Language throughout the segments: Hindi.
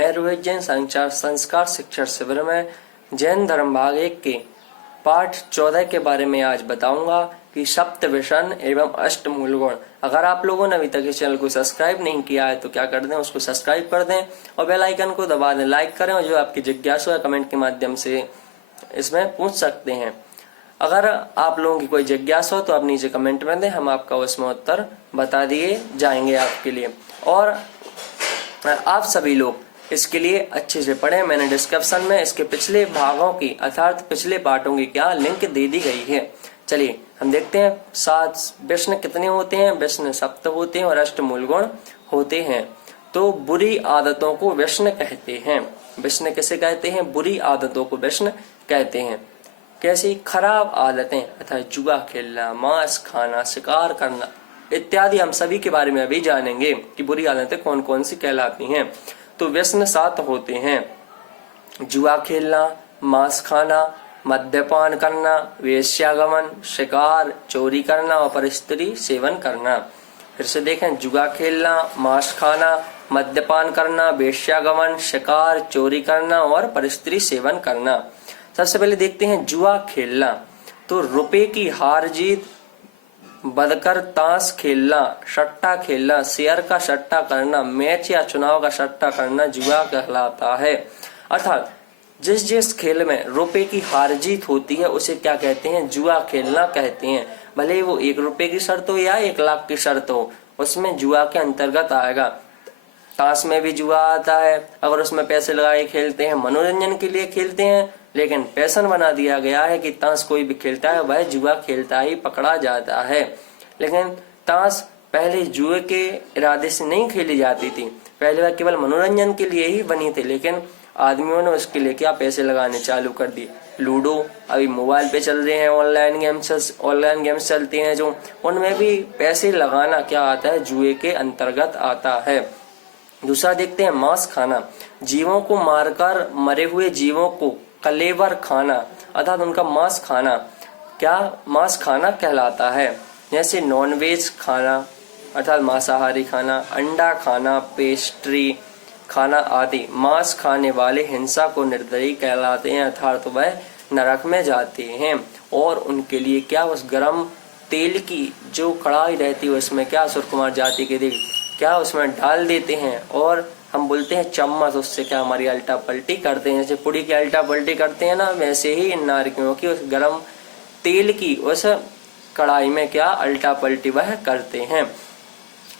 मैं रोहित जैन संचार संस्कार शिक्षण शिविर में जैन धर्म भाग 1 के पाठ 14 के बारे में आज बताऊंगा कि सप्त व्यसन एवं अष्ट मूल गुण। अगर आप लोगों ने अभी तक इस चैनल को सब्सक्राइब नहीं किया है तो क्या कर दें, उसको सब्सक्राइब कर दें और बेल आइकन को दबा दें, लाइक करें और जो आपकी जिज्ञासा है कमेंट के माध्यम से इसमें पूछ सकते हैं। अगर आप लोगों की कोई जिज्ञासा हो तो आप नीचे कमेंट में दें, हम आपका उसमें उत्तर बता दिए जाएंगे आपके लिए। और आप सभी लोग इसके लिए अच्छे से पढ़ें। मैंने डिस्क्रिप्शन में इसके पिछले भागों की अर्थात पिछले पाठों की क्या लिंक दे दी गई है। चलिए हम देखते हैं 7 व्यसन कितने होते हैं। व्यसन सप्त होते हैं और अष्ट मूल गुण होते हैं। तो बुरी आदतों को व्यसन कहते हैं। व्यसन किसे कहते हैं? बुरी आदतों को व्यसन कहते हैं। कैसी? खराब आदतें अर्थात जुआ खेलना, मांस खाना, शिकार करना इत्यादि हम सभी के बारे में अभी जानेंगे कि बुरी आदतें कौन कौन सी कहलाती हैं। तो व्यसन 7 होते हैं। जुआ खेलना, मांस खाना, मद्यपान करना, वेश्यागमन, शिकार, चोरी करना और परस्त्री सेवन करना। फिर से देखें, जुआ खेलना, मांस खाना, मद्यपान करना, वेश्यागमन, शिकार, चोरी करना और परस्त्री सेवन करना। सबसे पहले देखते हैं जुआ खेलना। तो रुपए की हार जीत, बदकर ताश खेलना, सट्टा खेलना, शेयर का सट्टा करना, मैच या चुनाव का सट्टा करना जुआ कहलाता है। अर्थात जिस जिस खेल में रुपए की हार जीत होती है उसे क्या कहते हैं? जुआ खेलना कहते हैं। भले वो 1 रुपए की शर्त हो या 1 लाख की शर्त हो, उसमें जुआ के अंतर्गत आएगा। ताश में भी जुआ आता है। अगर उसमें पैसे लगा के खेलते हैं, मनोरंजन के लिए खेलते हैं, लेकिन पैशन बना दिया गया है कि ताश कोई भी खेलता है वह जुआ खेलता ही पकड़ा जाता है। लेकिन ताश पहले जुए के इरादे से नहीं खेली जाती थी, पहले वह केवल मनोरंजन के लिए ही बनी थी। लेकिन आदमियों ने उसके लिए क्या पैसे लगाने चालू कर दिए। लूडो अभी मोबाइल पे चल रहे हैं, ऑनलाइन गेम्स चलते हैं जो, उनमें भी पैसे लगाना क्या आता है? जुए के अंतर्गत आता है। दूसरा देखते हैं मांस खाना। जीवों को मारकर मरे हुए जीवों को कलेवर खाना अर्थात उनका मांस खाना क्या मांस खाना कहलाता है। जैसे नॉनवेज खाना अर्थात मांसाहारी खाना, अंडा खाना, पेस्ट्री खाना आदि। मांस खाने वाले हिंसा को निर्दयी कहलाते हैं अर्थात वह नरक में जाते हैं। और उनके लिए क्या उस गर्म तेल की जो कढ़ाई रहती है उसमें क्या असुर कुमार जाति के देव क्या उसमें डाल देते हैं और हम बोलते हैं चम्मच, उससे क्या हमारी अल्टा पल्टी करते हैं। जैसे पुड़ी की अल्टा पल्टी करते हैं ना, वैसे ही इन नारियों की उस गर्म तेल की उस कढ़ाई में क्या अल्टा पल्टी वह करते हैं।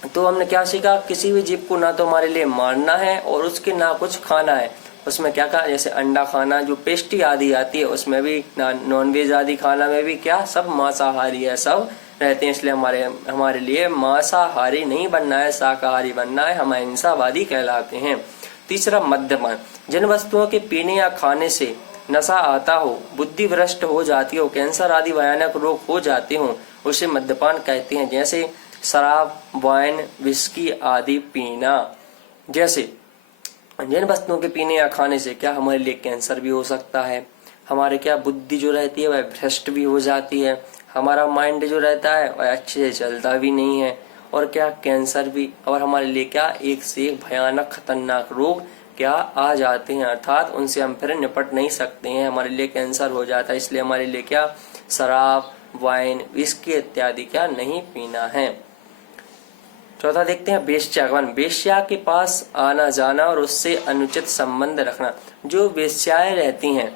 तो हमने क्या सीखा? किसी भी जीव को ना तो हमारे लिए मारना है और उसके ना कुछ खाना है। उसमें क्या कहा? जैसे अंडा खाना, जो पेस्ट्री आदि आती है उसमें भी, नॉनवेज आदि खाना में भी क्या सब मांसाहारी है, सब रहते हैं। इसलिए हमारे लिए मांसाहारी नहीं बनना है, शाकाहारी बनना है, हम अहिंसावादी कहलाते हैं। तीसरा मद्यपान। जिन वस्तुओं के पीने या खाने से नशा आता हो, बुद्धि भ्रष्ट हो जाती हो, कैंसर आदि भयानक रोग हो जाते हो, उसे मद्यपान कहते हैं। जैसे शराब, वाइन, विस्की आदि पीना। जैसे जिन वस्तुओं के पीने या खाने से क्या हमारे लिए कैंसर भी हो सकता है, हमारे क्या बुद्धि जो रहती है वह भ्रष्ट भी हो जाती है, हमारा माइंड जो रहता है वह अच्छे से चलता भी नहीं है, और क्या कैंसर भी, और हमारे लिए क्या एक से एक भयानक खतरनाक रोग क्या आ जाते हैं अर्थात उनसे हम फिर निपट नहीं सकते हैं, हमारे लिए कैंसर हो जाता है। इसलिए हमारे लिए क्या शराब, वाइन, विस्की इत्यादि क्या नहीं पीना है। चौथा देखते हैं वेश्यागमन। वेश्या के पास आना जाना और उससे अनुचित संबंध रखना। जो वेश्याएं रहती हैं,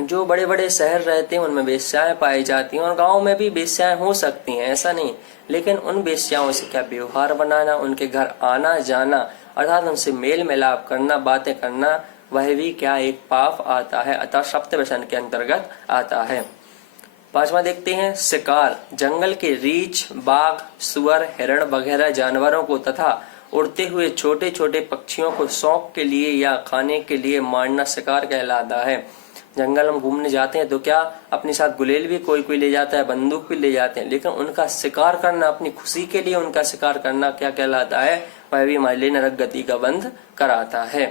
जो बड़े बड़े शहर रहते हैं उनमें वेश्याएं पाई जाती हैं, और गांव में भी वेश्याएं हो सकती हैं, ऐसा नहीं। लेकिन उन वेश्याओं से क्या व्यवहार बनाना, उनके घर आना जाना अर्थात उनसे मेल मिलाप करना, बातें करना, वह भी क्या एक पाप आता है, अतः सप्त व्यसन के अंतर्गत आता है। पांचवा देखते हैं शिकार। जंगल के रीछ, बाघ, सुअर, हिरण वगैरह जानवरों को तथा उड़ते हुए छोटे छोटे पक्षियों को शौक के लिए या खाने के लिए मारना शिकार कहलाता है। जंगल में घूमने जाते हैं तो क्या अपने साथ गुलेल भी कोई कोई ले जाता है, बंदूक भी ले जाते हैं, लेकिन उनका शिकार करना, अपनी खुशी के लिए उनका शिकार करना क्या कहलाता है? वह भी हमारे लिए नरक गति का बंध कराता है।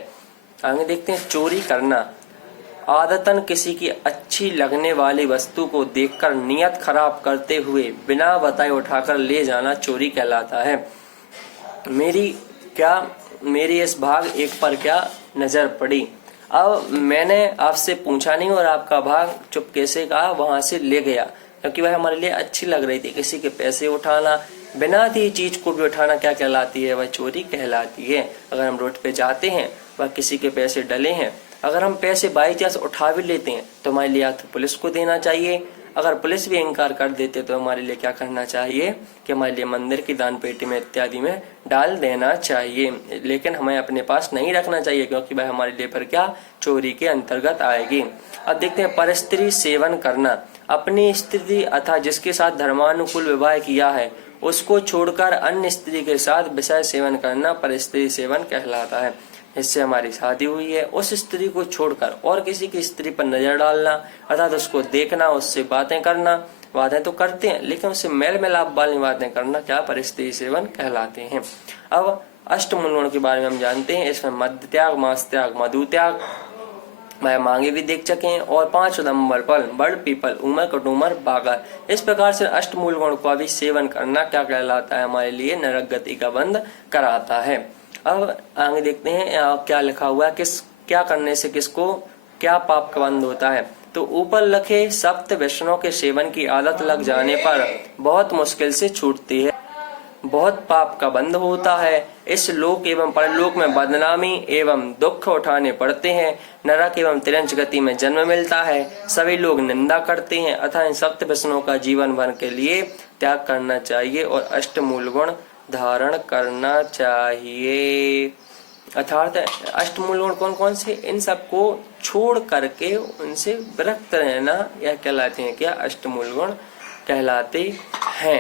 आगे देखते हैं चोरी करना। आदतन किसी की अच्छी लगने वाली वस्तु को देखकर नियत खराब करते हुए बिना बताए उठाकर ले जाना चोरी कहलाता है। मेरी इस भाग 1 पर क्या नजर पड़ी। अब मैंने आपसे पूछा नहीं और आपका भाग चुपके से कहा वहां से ले गया, क्योंकि वह हमारे लिए अच्छी लग रही थी। किसी के पैसे उठाना, बिना दी चीज को भी उठाना क्या कहलाती है? वह चोरी कहलाती है। अगर हम रोड पे जाते हैं, वह किसी के पैसे डले हैं, अगर हम पैसे बाई चांस उठा भी लेते हैं तो हमारे लिए या तो पुलिस को देना चाहिए, अगर पुलिस भी इनकार कर देते तो हमारे लिए क्या करना चाहिए कि हमारे लिए मंदिर की दान पेटी में इत्यादि में डाल देना चाहिए। लेकिन हमें अपने पास नहीं रखना चाहिए, क्योंकि वह हमारे लिए फिर क्या चोरी के अंतर्गत आएगी। अब देखते हैं परस्त्री सेवन करना। अपनी स्त्री अथवा जिसके साथ धर्मानुकूल विवाह किया है उसको छोड़कर अन्य स्त्री के साथ विषय सेवन करना परस्त्री सेवन कहलाता है। इससे हमारी शादी हुई है, उस स्त्री को छोड़कर और किसी की स्त्री पर नजर डालना अर्थात उसको देखना, उससे बातें करना, बातें तो करते हैं लेकिन उससे मेल मिलाप वाली बातें करना क्या परस्त्री सेवन कहलाते हैं। अब अष्टमूल गुण के बारे में हम जानते हैं। इसमें मद्य त्याग, मांस त्याग, मधु त्याग, मैं मांगे भी देख चुके हैं, और 5 नंबर पर बड़, पीपल, उमर, कटुमर, बागर। इस प्रकार से अष्टमूल गुण का भी सेवन करना क्या कहलाता है? हमारे लिए नरक गति का बंद कराता है। अब आगे देखते हैं क्या लिखा हुआ है, क्या करने से किसको क्या पाप का बंद होता है। तो ऊपर लिखे सप्त व्यसनों के सेवन की आदत लग जाने पर बहुत मुश्किल से छूटती है, बहुत पाप का बंध होता है। इस लोक एवं परलोक में बदनामी एवं दुख उठाने पड़ते हैं, नरक एवं तिरंच गति में जन्म मिलता है, सभी लोग निंदा करते हैं। अतः इन सप्त व्यसनों का जीवन भर के लिए त्याग करना चाहिए और अष्टमूल गुण धारण करना चाहिए। अर्थात अष्टमूल गुण कौन कौन से? इन सबको छोड़ करके उनसे विरक्त रहना यह कहलाते हैं क्या? अष्टमूल गुण कहलाते हैं।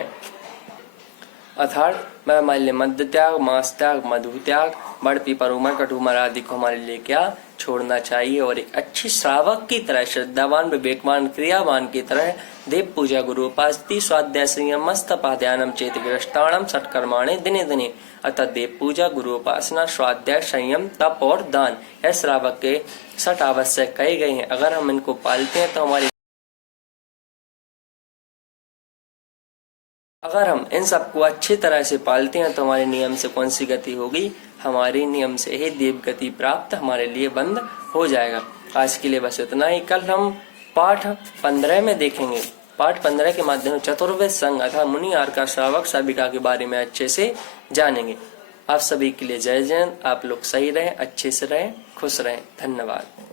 अर्थात हमारे लिए मद्य त्याग, मांस त्याग, मधु त्याग, बड़, पीपल, उमर, कटुमर आदि को हमारे लिए क्या छोड़ना चाहिए और एक अच्छी श्रावक की तरह, श्रद्धावान, विवेकवान, क्रियावान की तरह देव पूजा, गुरु उपासती, स्वाध्याय, संयम, मस्तपाध्यानम, चेत विरष्टाणम, सत्कर्माणे दिने दिने। अतः देव पूजा, गुरु उपासना, स्वाध्याय, संयम, तप और दान यह श्रावक के 6 आवश्यक कहे गए हैं। अगर हम इनको पालते हैं तो अगर हम इन सबको अच्छी तरह से पालते हैं तो हमारे नियम से कौन सी गति होगी? हमारे नियम से ही देव गति प्राप्त हमारे लिए बंद हो जाएगा। आज के लिए बस इतना ही। कल हम पाठ 15 में देखेंगे। पाठ 15 के माध्यम से चतुर्वेद संघ अर्थात मुनि आर्का श्रावक सभिका के बारे में अच्छे से जानेंगे। आप सभी के लिए जय जय। आप लोग सही रहें, अच्छे से रहें, खुश रहें। धन्यवाद।